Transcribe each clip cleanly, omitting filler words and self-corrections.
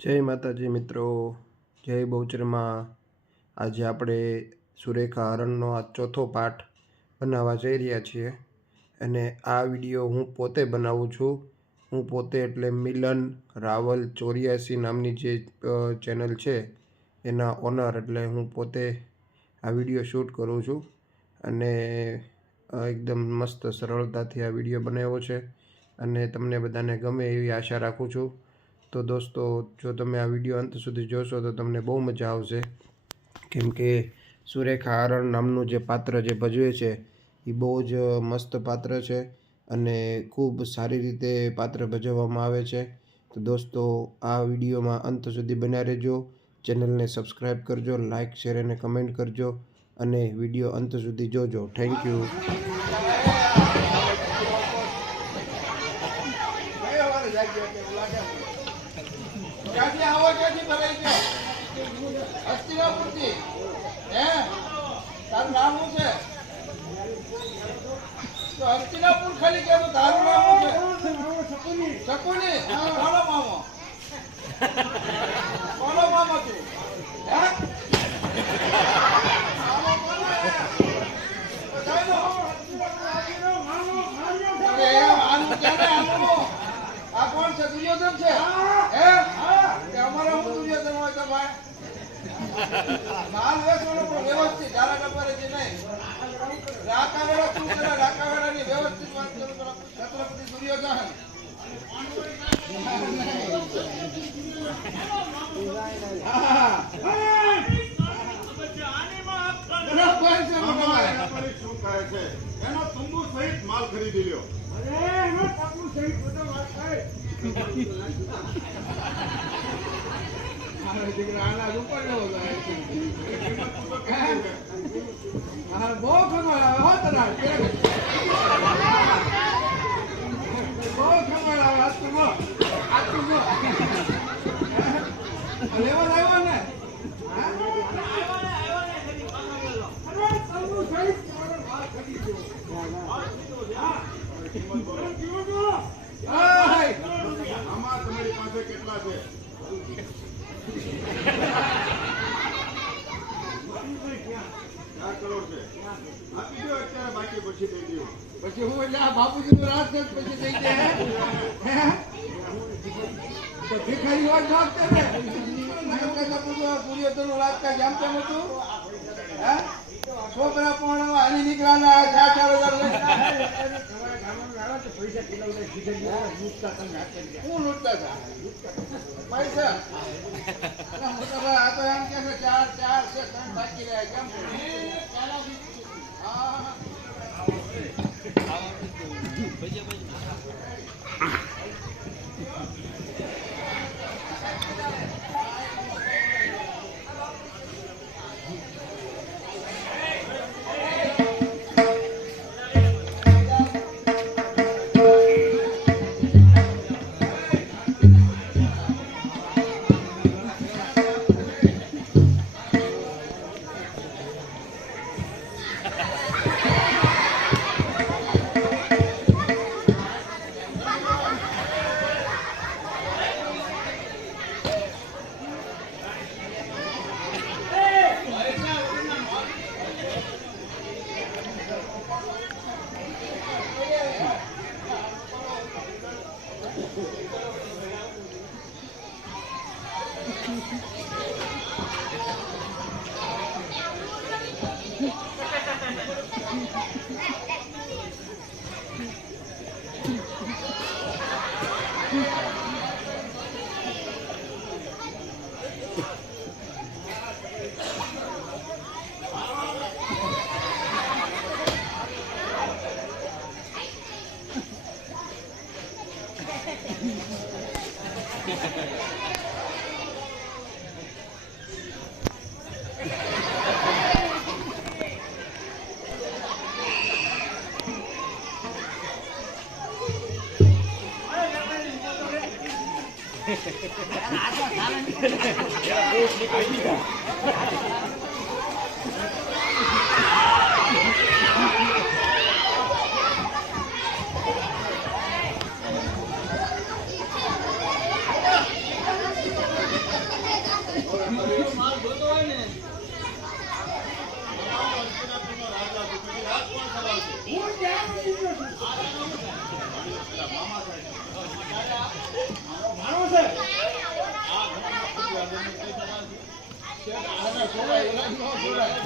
જય માતાજી મિત્રો, જય બહુચરમાં। આજે આપણે સુરેખા હરણનો આ ચોથો પાઠ બનાવવા જઈ રહ્યા છીએ અને આ વિડીયો હું પોતે બનાવું છું। હું પોતે એટલે મિલન રાવલ 84 નામની જે ચેનલ છે એના ઓનર, એટલે હું પોતે આ વિડીયો શૂટ કરું છું અને એકદમ મસ્ત સરળતાથી આ વિડીયો બનાવ્યો છે અને તમને બધાને ગમે એવી આશા રાખું છું। તો દોસ્તો, જો તમે આ વિડીયો અંત સુધી જોશો તો તમને બહુ મજા આવશે, કેમ કે સુરેખા હરણ નામનું જે પાત્ર જે ભજવે છે એ બહુ જ મસ્ત પાત્ર છે અને ખૂબ સારી રીતે પાત્ર ભજવવામાં આવે છે। તો દોસ્તો, આ વિડીયોમાં અંત સુધી બન્યા રહેજો। ચેનલને સબસ્ક્રાઈબ કરજો, લાઇક શેર અને કમેન્ટ કરજો અને વિડીયો અંત સુધી જોજો। Thank you. ક્યાંથી આવો, ક્યાંથી ભરાઈ ગયો? હસ્તિનાપુરથી? હે? તારું નામ શું છે? તો હસ્તિનાપુર ખાલી કહેતું, તારું નામ શું છે? શકુની? કોનો મામો? કોનો મામો તું? હે? મામો કોનો હે? બધાયનો? અરે આનું ક્યારે આનું? આ કોણ છે? દુર્યોધન છે? હે? અમારા હું દુર્યોધન હોય તો ભાઈ માલ વેચવાનો પણ વ્યવસ્થિત, ધારા ડબ્બારે જે નહીં રાકાવેડા તું કરે, રાકાવેડાની વ્યવસ્થિત વાત કરું તો છત્રપતિ દુર્યોધન એનો તુંબુ સહિત માલ ખરીદી લ્યો। બહુ ખબર હો તરા બહુ ખબર લેવા આવ્યો ને આમાં તમારી પાસે કેટલા છે? 4 કરોડ છે। આપી દો અત્યારે, બાકી પછી દઈ દો। પછી હું એટલે આ બાપુજી નું રાજ પછી થઈ જાય તો ભિખારી વાત નાખતે ને દુર્યોધન નું રાજ કઈ જામ તેમ હતું? છોકરા પણ હાલી નીકળવાના 4,000 હું લૂંટતા હતા પૈસા આ તો એમ કે 4 છે 3 બાકી રહ્યા કેમ? માલ જોતો હોય ને હસ્તિનાપુરનો રાજા હતો. પછી રાજ કોણ ચલાવશે? હું ક્યાં બોલી રહ્યો છું? પેલા મામા સાહેબ. મારો છે આ ઘણા ખૂબ રાજાને પૈસા લાવશે. આને છોડાય, એલા ન છોડાય.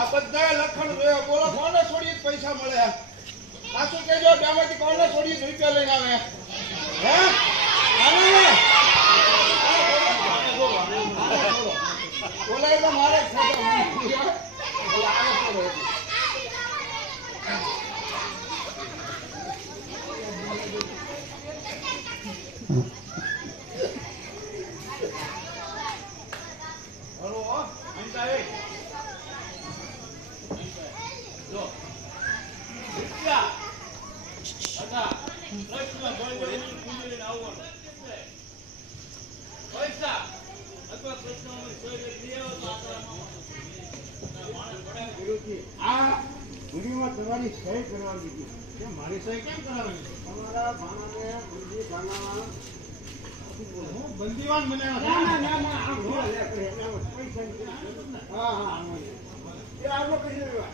આ બધાએ લખણ જોયો. બોલો કોને છોડી પૈસા મળે? સાચું કહેજો, બેમાંથી કોને છોડી રૂપિયા લઈને આવે? હે? આને ને? બોલાય તો મારે જ થતો. આને છોડો. હલો, અંતાએ. જો. રૂપિયા. અચ્છા. પ્રશ્ન જોઈ કુંડલીને આવવાનું. પૈસા. અથવા પ્રશ્નોમાં જોઈ લઈ આવો તો આ વિડીયોમાં તમારી સહી કરવાની હતી. કેમ મારી સહી કેમ કરાવવાની છે? તમારા ભાણાને બીજી ભાણા હું બંદીવાન બનાવ્યા. ના આમ બોલ લે કરે. પૈસા ની. હા આમ જ. એ આગળ કઈ રહ્યો?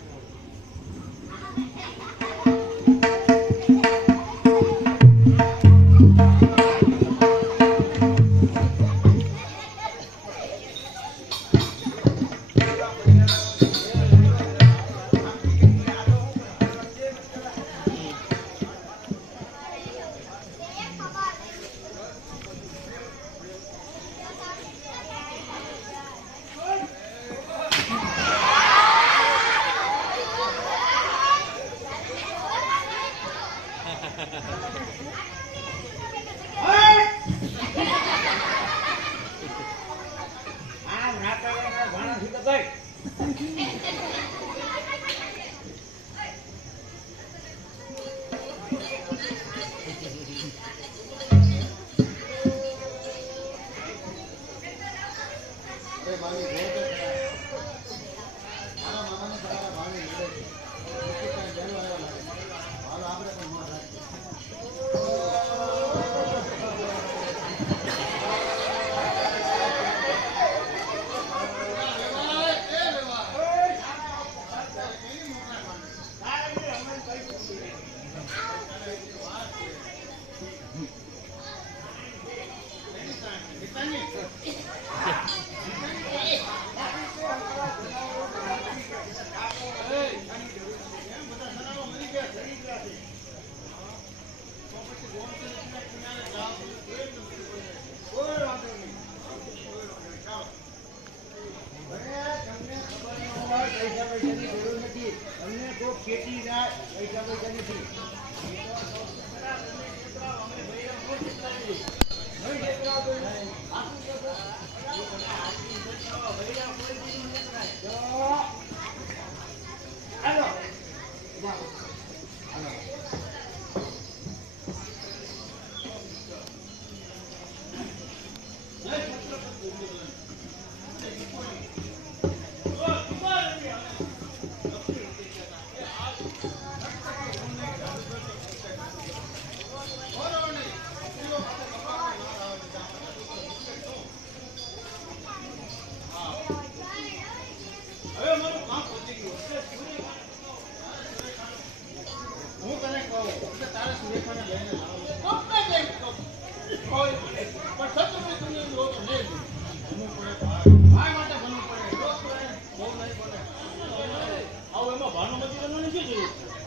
ખેતી જાય પૈસા પૈસા નથી.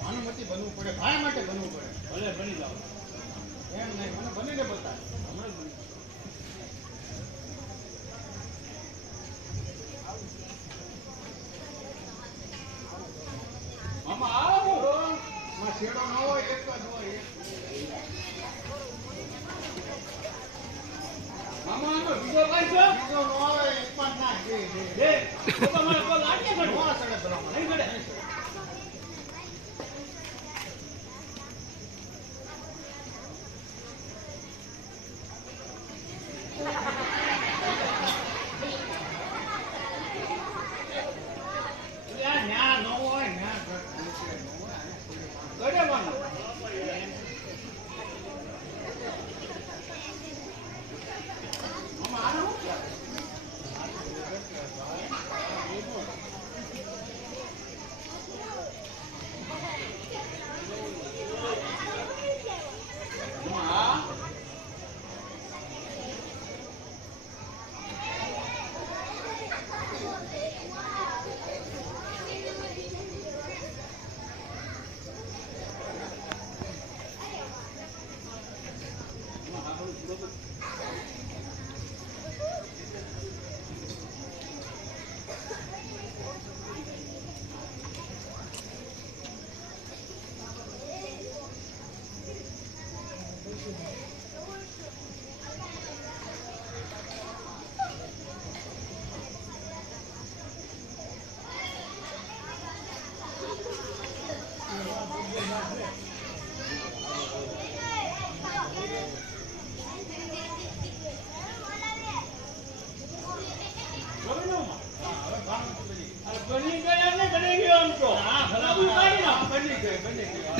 ભાનુમતી બનવું પડે, ભાઈ માટે બનવું પડે. ભલે બની જાવ એમ નહીં, મને બનીને બતાવે હમણાં જ બની. મામા આવો માં શેડો ન હોય એક જ હોય. મામા આનો બીજો કઈ છે? બીજો ન આવે એક પણ ના દે તો તમારે કોઈ લાગે છે નો સડે બરાબર નહીં સડે.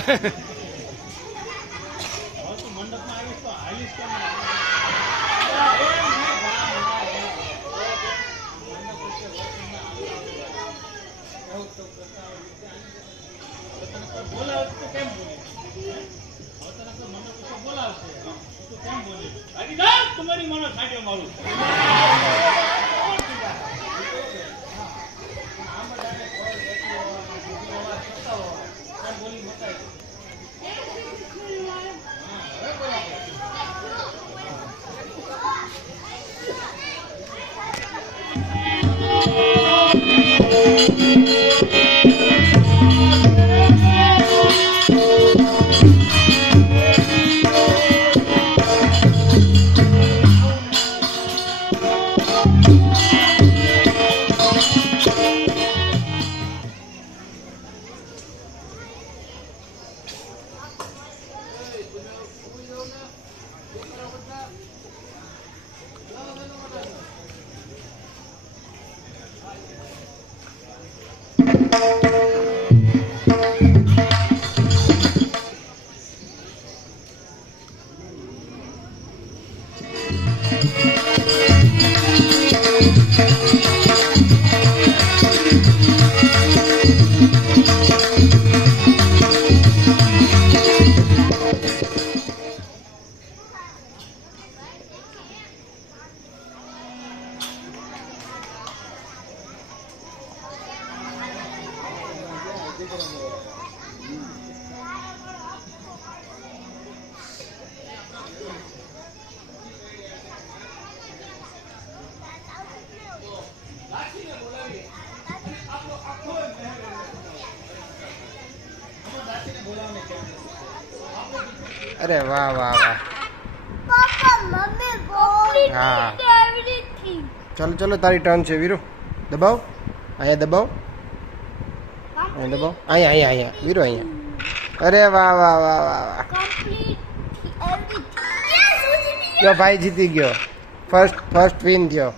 તું મંડપમાં આવીશ તો હાલીશ કેમ નહીં? બોલાવે તો કેમ બોલી? હવે તને કોઈ મંડપ ઉપર બોલાવશે તું કેમ બોલી? હજી જા તમારી માનો છાંટ્યો મારું. અરે વાહ વાહ વાહ. હા ચાલો ચાલો તારી ટર્ન છે વીરુ. દબાવ અહીંયા દબાવ અહીંયા દબાવ અહીંયા અહીંયા અહીંયા વીરુ અહીંયા. અરે વાહ વાહ વાહ વાહ વાહ. જો ભાઈ જીતી ગયો. ફર્સ્ટ વિન થયો.